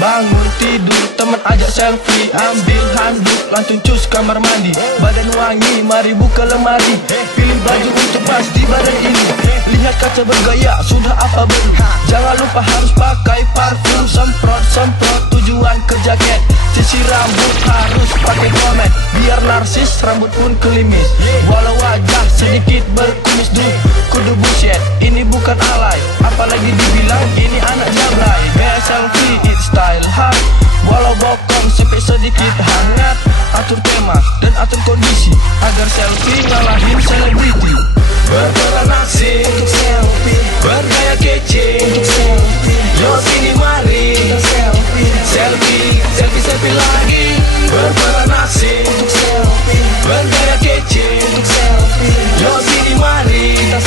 Bangun tidur, teman ajak selfie. Ambil handuk, langsung cus kamar mandi. Badan wangi, mari buka lemari. Pilih baju untuk pas di badan ini. Lihat kaca bergaya, sudah apa belum? Jangan lupa harus pakai parfum. Semprot, tujuan ke jaket. Sisir rambut harus pakai pomade. Biar narsis, rambut pun kelimis. Walau wajah sedikit berkumis duh, kudu bullshit, ini bukan alay. Apalagi dibilang ini anak jablay. Gaya selfie, it's style hard. Walau bokong sampai sedikit hangat. Atur tema dan atur kondisi agar selfie ngalahin selebriti. Berperan asing untuk selfie, bergaya kece untuk selfie. Yo sini mari kita selfie, selfie lagi. Berperan asing untuk selfie, bergaya kece untuk selfie. Yo sini mari kita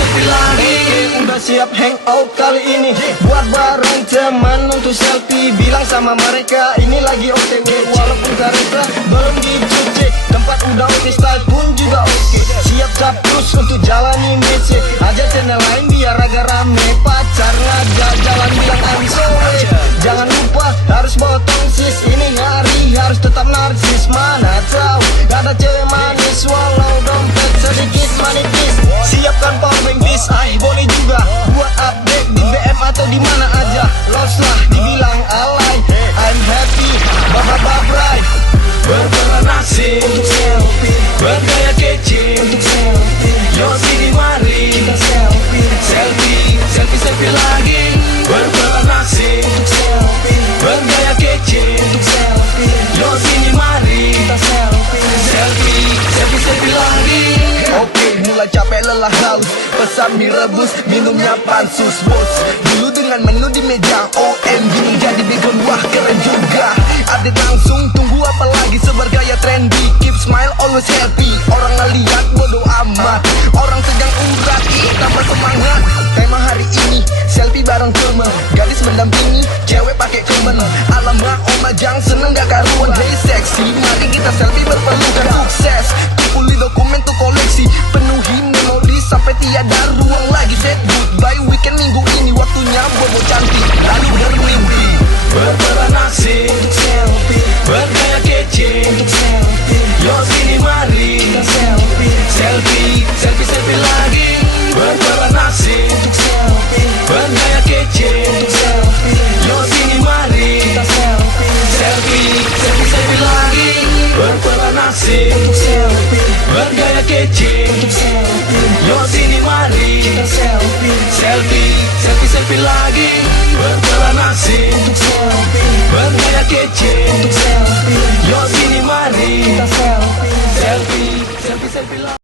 selfie lagi. Udah siap hangout kali ini, buat bareng teman untuk selfie. Bilang sama mereka ini lagi OTW. Walaupun kareta belum dicuci, tempat udah oke, style pun juga oke. Siap capcus untuk jalani misi. Aja channel lain biar agak rame. Pacar ngajak jalan bilang I'm sorry. Jangan lupa harus potong sis. Ini hari harus tetap narsis. Mana tahu ada cewek manis walau dompet sedikit manipis. Siapkan powerbank bis, boleh juga buat update di BM atau di mana aja. Lost lah dibilang alay, I'm happy, babababray. Berperan asing untuk selfie, bergaya kece untuk selfie. Yo sini mari kita selfie lagi. Berperan asing untuk selfie, bergaya kece untuk selfie. Yo sini mari kita selfie lagi. Oke, mulai capek lelah haus, pesan mie rebus, minumnya pansus bos. Dulu dengan menu di meja, OMG jadi bikin wah keren juga. Update langsung, tunggu apa lagi, sebar gaya trendy. Keep smile, always happy. Orang ngeliat bodo amat, orang sedang urat, tambah semangat. Tema hari ini, selfie bareng temen. Gadis mendampingi, cewek pakai kemen. Alamak, omajang seneng gak karuan. Hey seksi, mari kita selfie berpelukan. Sukses, kumpuli dokumen tuh koleksi. Penuhi memori sampai tiada ruang lagi. Said goodbye weekend minggu ini, waktunya bobo cantik lalu bermimpi. Berperan asing untuk selfie, bergaya kece untuk selfie. Yo sini mari kita selfie lagi. Berperan asing untuk selfie, bergaya kece untuk selfie. Yo sini mari kita selfie lagi. Berperan asing untuk selfie, bergaya kece untuk selfie. Yo sini mari kita selfie lagi. Berperan asing untuk selfie, bergaya kece untuk selfie. Yo sini mari kita selfie lagi.